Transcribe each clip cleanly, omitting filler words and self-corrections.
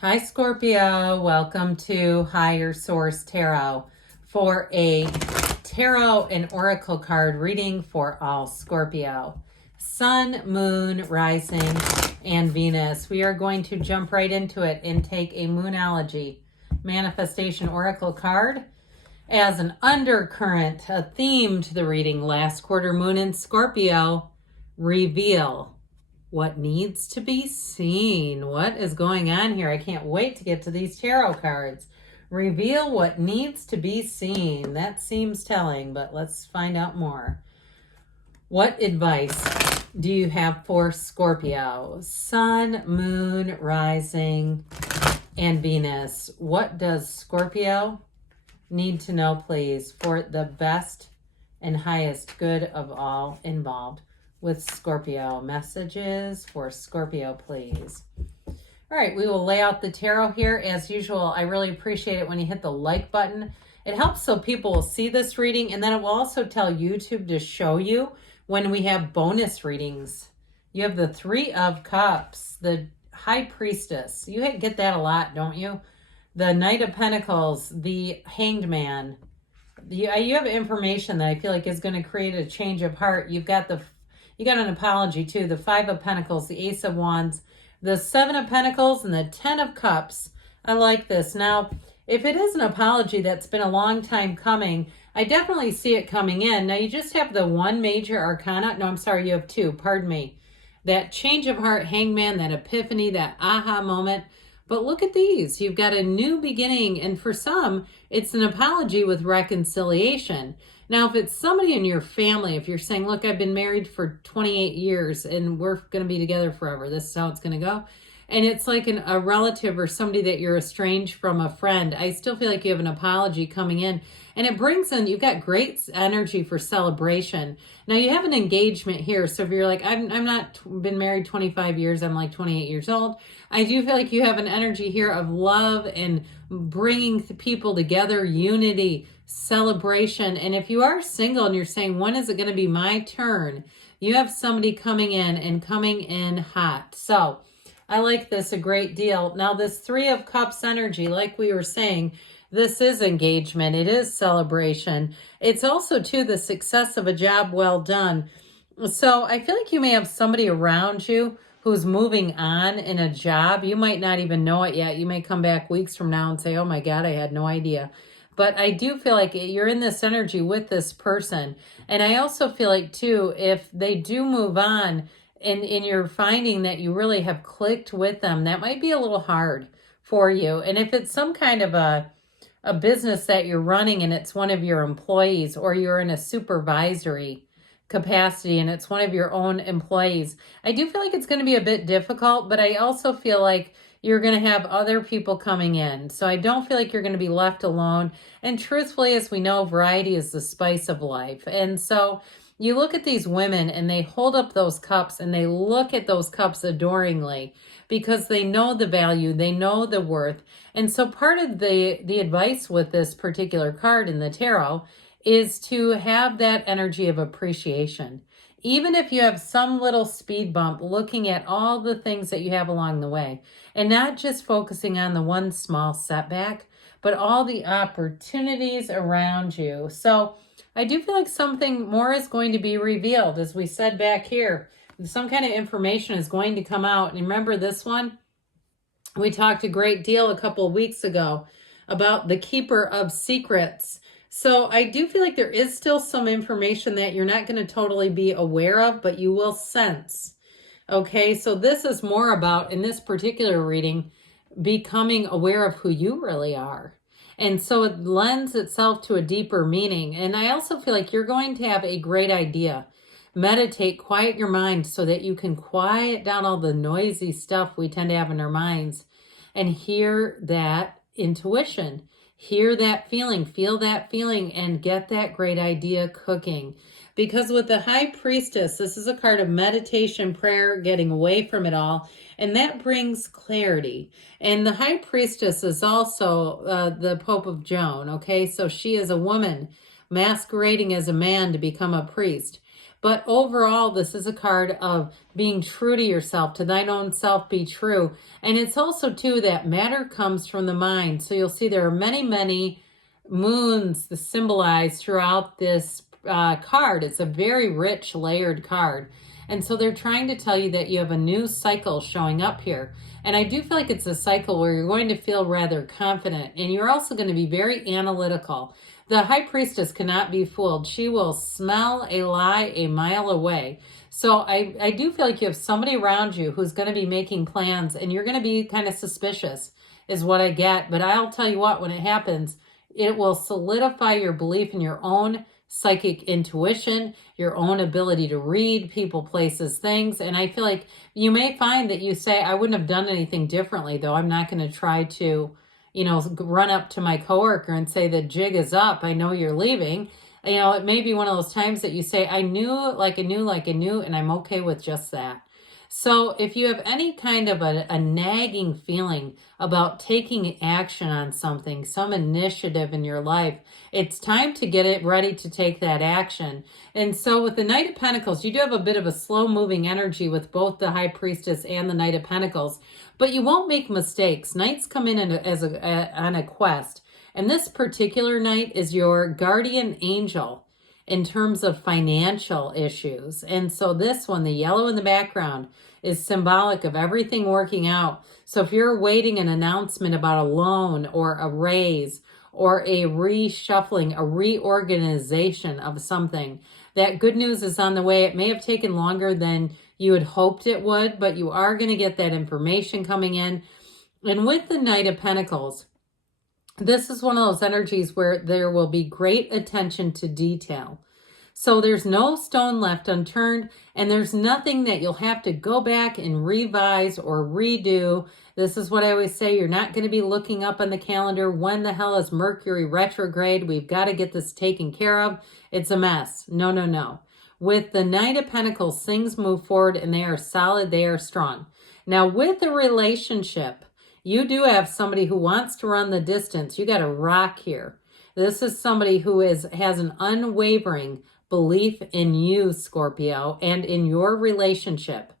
Hi, Scorpio. Welcome to Higher Source Tarot for a tarot and oracle card reading for all Scorpio. Sun, Moon, Rising, and Venus. We are going to jump right into it and take a Moonology manifestation oracle card as an undercurrent, a theme to the reading. Last quarter moon in Scorpio. Reveal what needs to be seen. What is going on here? I can't wait to get to these tarot cards. Reveal what needs to be seen. That seems telling, but let's find out more. What advice do you have for Scorpio? Sun, Moon, Rising, and Venus. What does Scorpio need to know, please, for the best and highest good of all involved? With Scorpio. Messages for Scorpio, please. All right, we will lay out the tarot here. As usual, I really appreciate it when you hit the like button. It helps so people will see this reading, and then it will also tell YouTube to show you when we have bonus readings. You have the Three of Cups, the High Priestess. You get that a lot, don't you? The Knight of Pentacles, the Hanged Man. You have information that I feel like is going to create a change of heart. You got an apology too. The Five of Pentacles, the Ace of Wands, the Seven of Pentacles, and the Ten of Cups. I like this. Now, if it is an apology that's been a long time coming, I definitely see it coming in. Now, you just have the one major arcana. No, I'm sorry, you have two. Pardon me. That change of heart, hangman, that epiphany, that aha moment. But look at these. You've got a new beginning, and for some, it's an apology with reconciliation. Now, if it's somebody in your family, if you're saying, look, I've been married for 28 years and we're going to be together forever, this is how it's going to go. And it's like a relative or somebody that you're estranged from, a friend, I still feel like you have an apology coming in. And it brings in, you've got great energy for celebration. Now, you have an engagement here. So if you're like, I'm not been married 25 years, I'm like 28 years old. I do feel like you have an energy here of love and bringing people together, unity, celebration. And if you are single and you're saying, when is it going to be my turn? You have somebody coming in and coming in hot. So I like this a great deal. Now, this Three of Cups energy, like we were saying, this is engagement. It is celebration. It's also, too, the success of a job well done. So I feel like you may have somebody around you who's moving on in a job. You might not even know it yet. You may come back weeks from now and say, oh my God, I had no idea. But I do feel like you're in this energy with this person. And I also feel like, too, if they do move on and you're finding that you really have clicked with them, that might be a little hard for you. And if it's some kind of a business that you're running and it's one of your employees, or you're in a supervisory capacity and it's one of your own employees, I do feel like it's going to be a bit difficult, but I also feel like you're going to have other people coming in. So I don't feel like you're going to be left alone. And truthfully, as we know, variety is the spice of life. And so you look at these women and they hold up those cups and they look at those cups adoringly because they know the value, they know the worth. And so part of the advice with this particular card in the tarot is to have that energy of appreciation. Even if you have some little speed bump, looking at all the things that you have along the way and not just focusing on the one small setback, but all the opportunities around you. So I do feel like something more is going to be revealed. As we said back here, some kind of information is going to come out. And remember this one? We talked a great deal a couple of weeks ago about the keeper of secrets. So I do feel like there is still some information that you're not going to totally be aware of, but you will sense. Okay, so this is more about, in this particular reading, becoming aware of who you really are. And so it lends itself to a deeper meaning. And I also feel like you're going to have a great idea. Meditate, quiet your mind so that you can quiet down all the noisy stuff we tend to have in our minds and hear that intuition. Hear that feeling, feel that feeling, and get that great idea cooking. Because with the High Priestess, this is a card of meditation, prayer, getting away from it all, and that brings clarity. And the High Priestess is also the Pope of Joan, okay? So she is a woman masquerading as a man to become a priest. But overall, this is a card of being true to yourself, to thine own self be true. And it's also, too, that matter comes from the mind. So you'll see there are many, many moons symbolized throughout this card. It's a very rich, layered card. And so they're trying to tell you that you have a new cycle showing up here. And I do feel like it's a cycle where you're going to feel rather confident, and you're also going to be very analytical. The High Priestess cannot be fooled. She will smell a lie a mile away. So I do feel like you have somebody around you who's going to be making plans, and you're going to be kind of suspicious is what I get. But I'll tell you what, when it happens, it will solidify your belief in your own psychic intuition, your own ability to read people, places, things. And I feel like you may find that you say, I wouldn't have done anything differently, though. I'm not going to try to, run up to my coworker and say the jig is up. I know you're leaving. It may be one of those times that you say, I knew, like I knew, and I'm okay with just that. So if you have any kind of a nagging feeling about taking action on something, some initiative in your life, it's time to get it ready to take that action. And so with the Knight of Pentacles, you do have a bit of a slow-moving energy with both the High Priestess and the Knight of Pentacles, but you won't make mistakes. Knights come in on a quest, and this particular knight is your guardian angel in terms of financial issues. And so this one, the yellow in the background, is symbolic of everything working out. So if you're awaiting an announcement about a loan or a raise or a reshuffling, a reorganization of something, that good news is on the way. It may have taken longer than you had hoped it would, but you are going to get that information coming in. And with the Knight of Pentacles, this is one of those energies where there will be great attention to detail. So there's no stone left unturned, and there's nothing that you'll have to go back and revise or redo. This is what I always say. You're not going to be looking up on the calendar, when the hell is Mercury retrograde? We've got to get this taken care of. It's a mess. No, no, no. With the Knight of Pentacles, things move forward, and they are solid. They are strong. Now, with the relationship, you do have somebody who wants to run the distance. You got a rock here. This is somebody who has an unwavering belief in you, Scorpio, and in your relationship.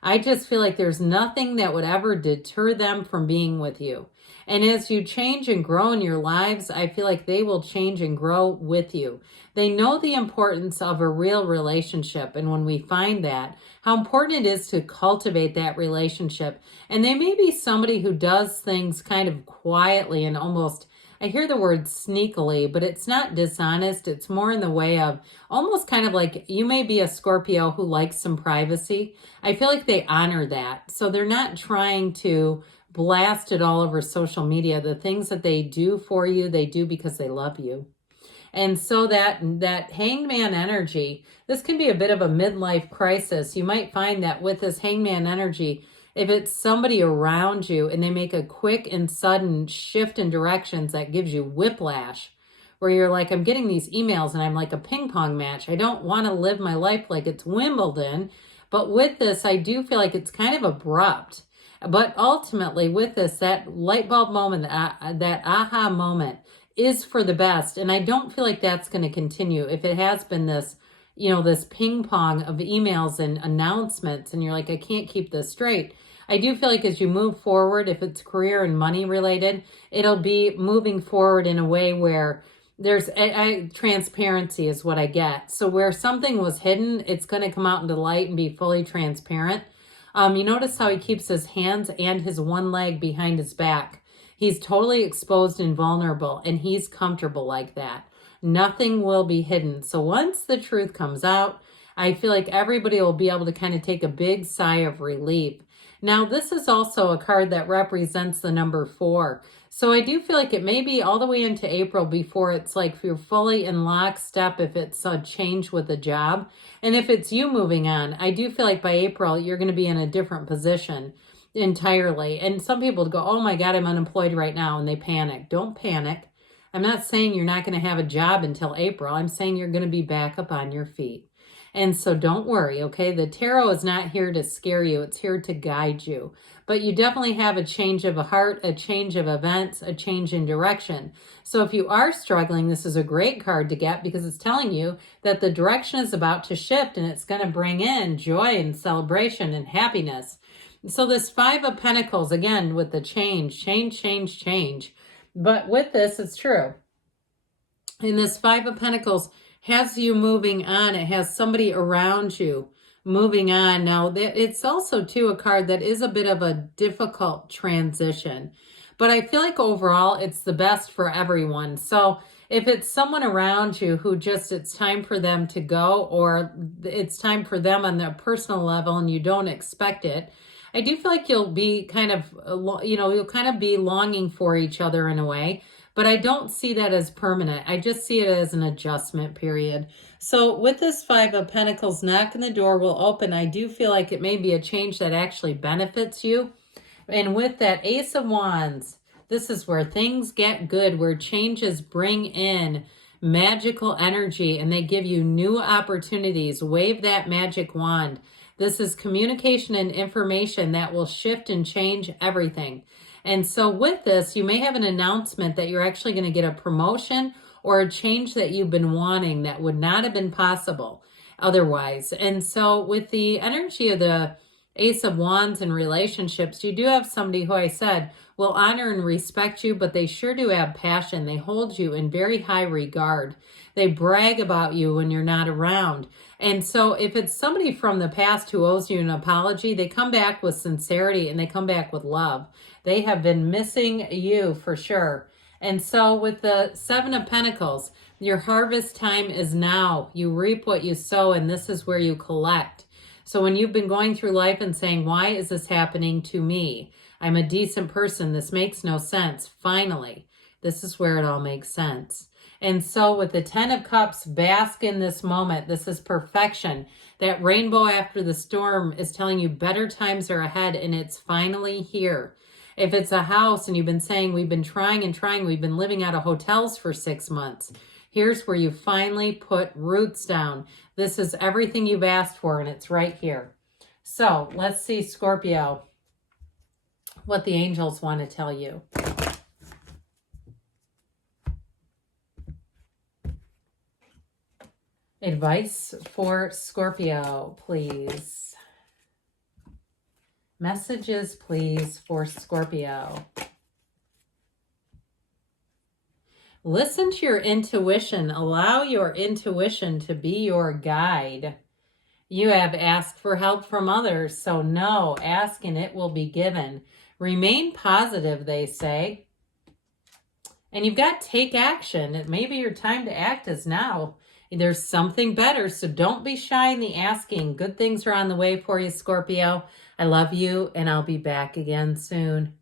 I just feel like there's nothing that would ever deter them from being with you. And as you change and grow in your lives, I feel like they will change and grow with you. They know the importance of a real relationship. And when we find that, how important it is to cultivate that relationship. And they may be somebody who does things kind of quietly and almost, I hear the word sneakily, but it's not dishonest. It's more in the way of almost kind of like, you may be a Scorpio who likes some privacy. I feel like they honor that. So they're not trying to blast it all over social media. The things that they do for you, they do because they love you. And so that hangman energy, this can be a bit of a midlife crisis. You might find that with this hangman energy, if it's somebody around you and they make a quick and sudden shift in directions that gives you whiplash, where you're like, I'm getting these emails and I'm like a ping pong match. I don't want to live my life like it's Wimbledon. But with this, I do feel like it's kind of abrupt. But ultimately with this, that light bulb moment, that aha moment is for the best. And I don't feel like that's going to continue. If it has been this, this ping pong of emails and announcements, and you're like, I can't keep this straight. I do feel like as you move forward, if it's career and money related, it'll be moving forward in a way where there's transparency is what I get. So where something was hidden, it's going to come out into light and be fully transparent. You notice how he keeps his hands and his one leg behind his back. He's totally exposed and vulnerable, and he's comfortable like that. Nothing will be hidden. So once the truth comes out, I feel like everybody will be able to kind of take a big sigh of relief. Now, this is also a card that represents the number 4. So I do feel like it may be all the way into April before it's like you're fully in lockstep if it's a change with a job. And if it's you moving on, I do feel like by April, you're going to be in a different position entirely. And some people go, oh my God, I'm unemployed right now. And they panic. Don't panic. I'm not saying you're not going to have a job until April. I'm saying you're going to be back up on your feet. And so don't worry, okay? The tarot is not here to scare you. It's here to guide you. But you definitely have a change of a heart, a change of events, a change in direction. So if you are struggling, this is a great card to get because it's telling you that the direction is about to shift and it's going to bring in joy and celebration and happiness. So this Five of Pentacles, again, with the change. But with this, it's true. And this Five of Pentacles has you moving on. It has somebody around you moving on. Now, it's also, too, a card that is a bit of a difficult transition. But I feel like overall, it's the best for everyone. So if it's someone around you who just, it's time for them to go, or it's time for them on their personal level and you don't expect it, I do feel like you'll be kind of, you'll kind of be longing for each other in a way. But I don't see that as permanent. I just see it as an adjustment period. So with this Five of Pentacles, knocking the door will open. I do feel like it may be a change that actually benefits you. And with that Ace of Wands, this is where things get good, where changes bring in magical energy and they give you new opportunities. Wave that magic wand. This is communication and information that will shift and change everything. And so with this, you may have an announcement that you're actually going to get a promotion or a change that you've been wanting that would not have been possible otherwise. And so with the energy of the Ace of Wands in relationships, you do have somebody who I said will honor and respect you, but they sure do have passion. They hold you in very high regard. They brag about you when you're not around. And so if it's somebody from the past who owes you an apology, they come back with sincerity and they come back with love. They have been missing you for sure. And so with the Seven of Pentacles, your harvest time is now. You reap what you sow, and this is where you collect. So when you've been going through life and saying, why is this happening to me? I'm a decent person. This makes no sense. Finally, this is where it all makes sense. And so with the Ten of Cups, bask in this moment. This is perfection. That rainbow after the storm is telling you better times are ahead, and it's finally here. If it's a house and you've been saying, we've been trying and trying, we've been living out of hotels for 6 months, here's where you finally put roots down. This is everything you've asked for, and it's right here. So let's see, Scorpio, what the angels want to tell you. Advice for Scorpio, please. Messages, please, for Scorpio. Listen to your intuition. Allow your intuition to be your guide. You have asked for help from others, so no, ask and it will be given. Remain positive, they say. And you've got to take action. Maybe your time to act is now. There's something better, so don't be shy in the asking. Good things are on the way for you, Scorpio. I love you, and I'll be back again soon.